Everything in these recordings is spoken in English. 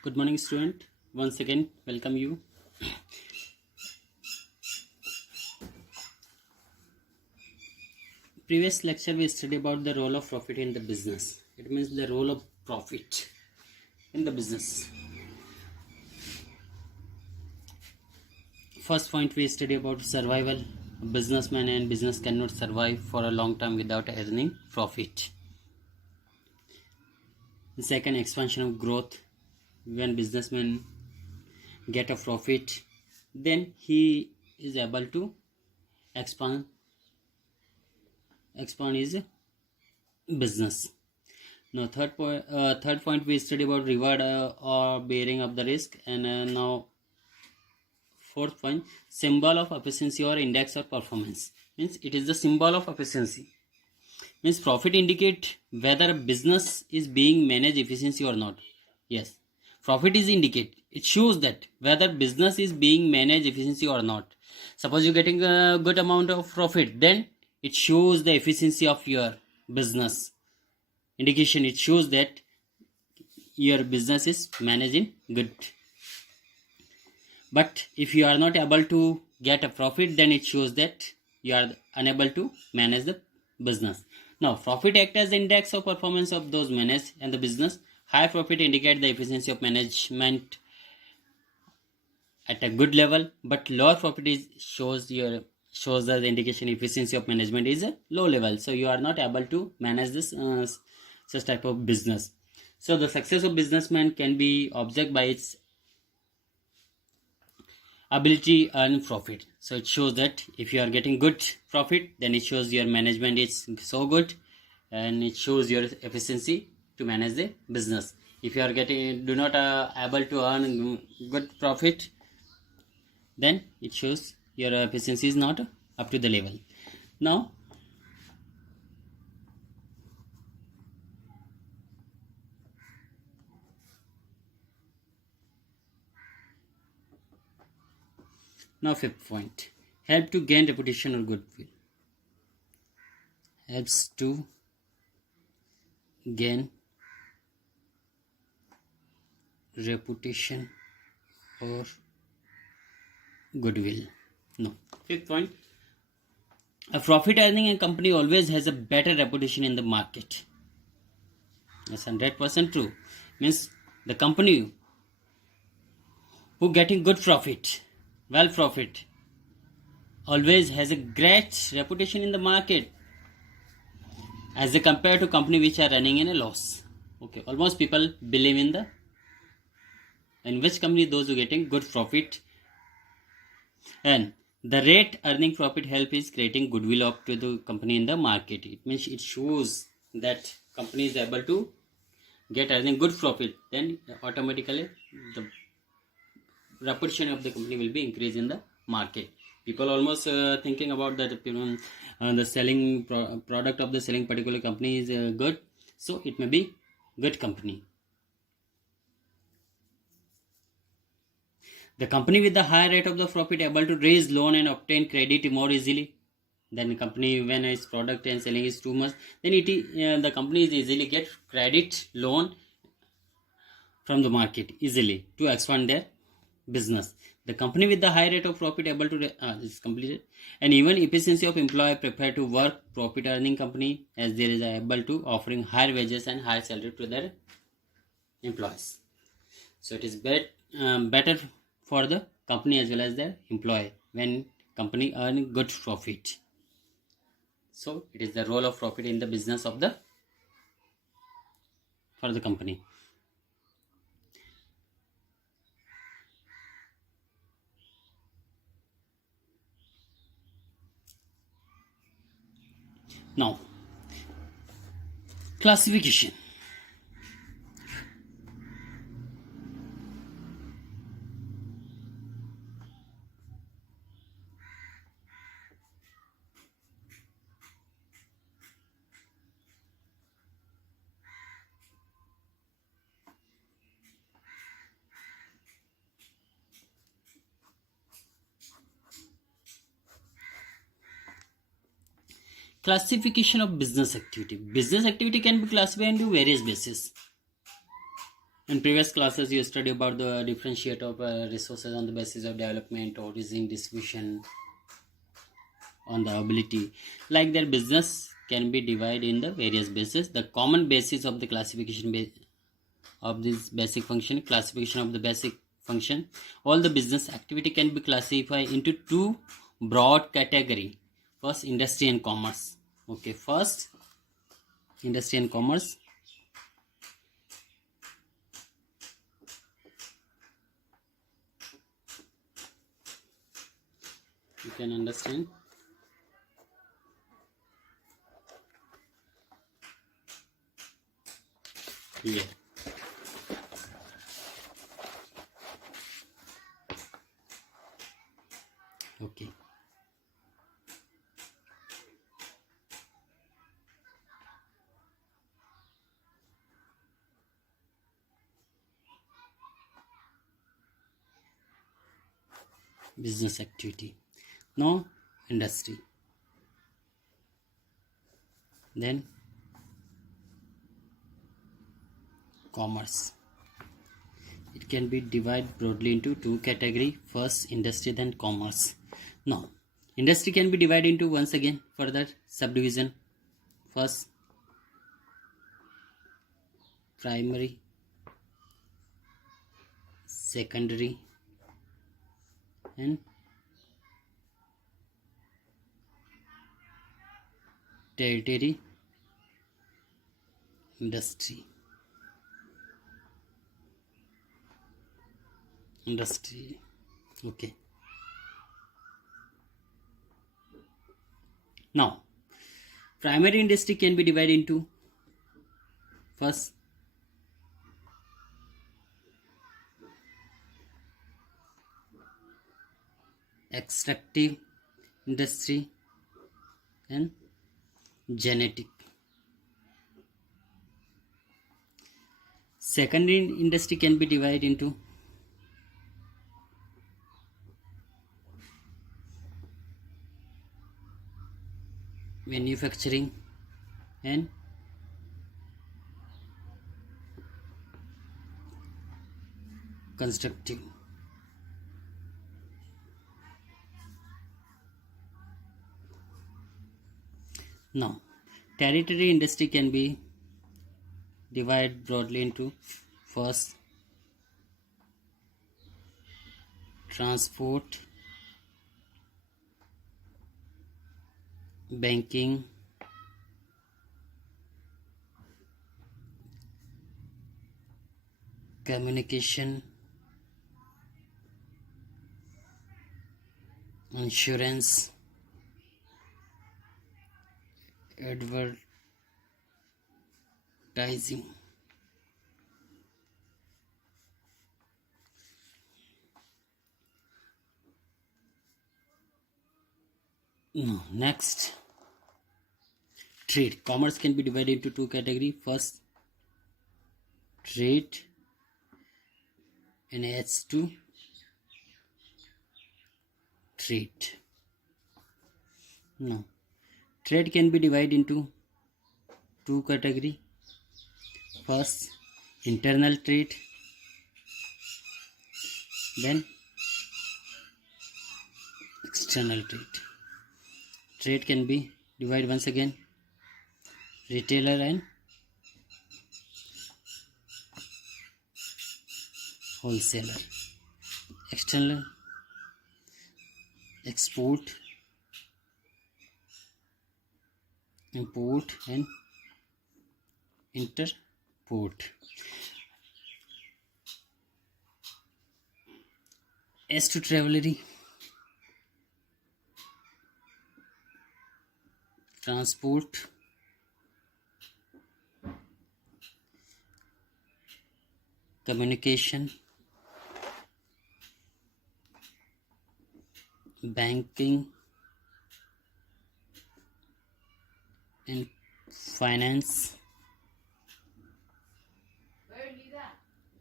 Good morning, student. Once again, welcome you. Previous lecture we studied about the role of profit in the business. It means the role of profit in the business. First point we study about survival. A businessman and business cannot survive for a long time without earning profit. The second, expansion of growth. When businessmen get a profit, then he is able to expand his business. Now third point we study about reward or bearing of the risk, and now fourth point, symbol of efficiency or index or performance. Means it is the symbol of efficiency. Means profit indicate whether a business is being managed efficiency or not. Yes, profit is indicate, it shows that whether business is being managed efficiency or not. Suppose you're getting a good amount of profit, then it shows the efficiency of your business. Indication, it shows that your business is managing good. But if you are not able to get a profit, then it shows that you are unable to manage the business. Now profit act as the index of performance of those managed and the business. High profit indicate the efficiency of management at a good level, but lower profit shows the indication efficiency of management is a low level, so you are not able to manage this such type of business. So the success of businessman can be observed by its ability to earn profit. So it shows that if you are getting good profit, then it shows your management is so good, and it shows your efficiency to manage the business. If you are do not able to earn good profit, then it shows your efficiency is not up to the level. Now fifth point, help to gain reputation or goodwill. Helps to gain reputation or goodwill. No. Fifth point, a profit earning company always has a better reputation in the market. That's 100% true. Means the company who getting good profit, profit, always has a great reputation in the market as compared to company which are running in a loss. Okay, almost people believe in which company those who getting good profit, and the rate earning profit help is creating goodwill up to the company in the market. It means it shows that company is able to get earning good profit, then automatically the reputation of the company will be increased in the market. People almost thinking about that the selling product of the selling particular company is good, so it may be good company. The company with the higher rate of the profit able to raise loan and obtain credit more easily than the company when its product and selling is too much, then the company is easily get credit loan from the market easily to expand their business. The company with the high rate of profit able to is completed, and even efficiency of employee prefer to work profit earning company, as there is able to offering higher wages and higher salary to their employees. So it is better for the company as well as their employee when company earn good profit. So it is the role of profit in the business of for the company. Now classification. Classification of business activity. Business activity can be classified into various bases. In previous classes, you study about the differentiate of resources on the basis of development, origin, distribution, on the ability. Like their business can be divided in the various bases. The common basis of the classification of this basic function, classification of the basic function. All the business activity can be classified into two broad category. First, industry and commerce. Okay, first, industry and commerce. You can understand. Here. Okay. Business activity. Now, industry. Then, commerce. It can be divided broadly into two categories. First, industry, then commerce. Now, industry can be divided into once again further subdivision. First, primary, secondary, and tertiary industry. Okay. Now, primary industry can be divided into first, extractive industry and genetic. Secondary industry can be divided into manufacturing and constructive. Now, territory industry can be divided broadly into first, transport, banking, communication, insurance, advertising. No, next, trade. Commerce can be divided into two categories. First, trade and H2 trade. Now, trade can be divided into two categories. First, internal trade, then external trade. Trade can be divided once again, retailer and wholesaler. External, export, import and interport. As to travelry, transport, communication, banking and finance,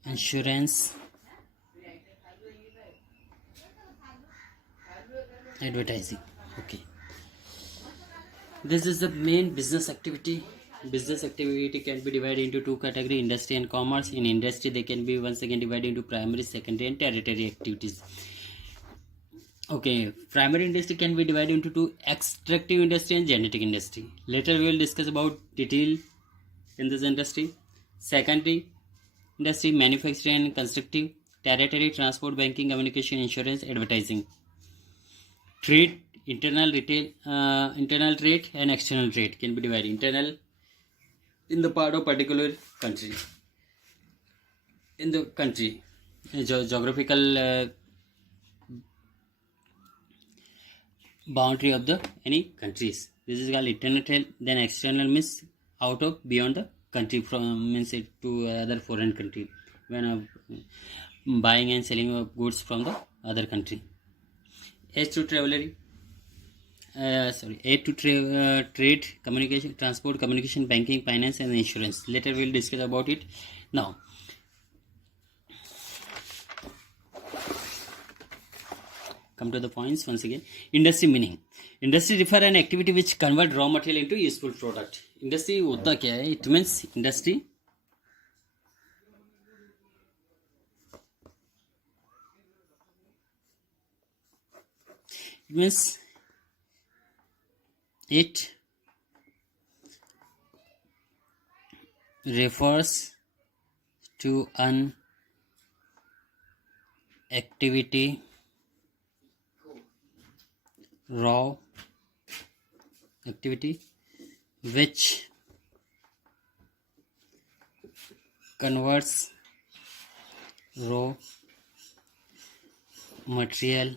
insurance, advertising. Okay, this is the main business activity Business activity can be divided into two categories: industry and commerce. In industry, they can be once again divided into primary, secondary, and tertiary activities. Okay, primary industry can be divided into two: extractive industry and genetic industry. Later, we will discuss about detail in this industry. Secondary industry: manufacturing and constructive. Tertiary: transport, banking, communication, insurance, advertising. Trade: internal retail, internal trade and external trade can be divided. Internal in the part of particular country, in the country, geographical boundary of the any countries. This is called internal trade. Then external means out of beyond the country, from means it to other foreign country, when buying and selling of goods from the other country. H to traveler, A to trade, communication, transport, communication, banking, finance, and insurance. Later we will discuss about it. Now, come to the points once again. Industry meaning. Industry refer an activity which convert raw material into useful product. Industry होता क्या है? It means industry it refers to an activity raw activity which converts raw material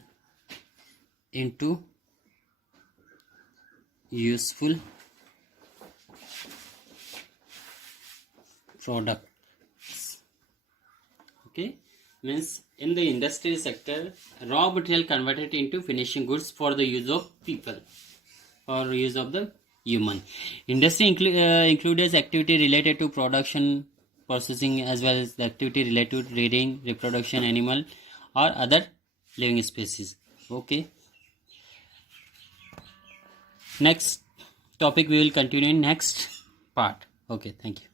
into useful products. Okay, means in the industry sector, raw material converted into finishing goods for the use of people or use of the human. Industry includes activity related to production, processing, as well as the activity related to breeding, reproduction, animal or other living species. Okay, next topic we will continue in next part. Okay, thank you.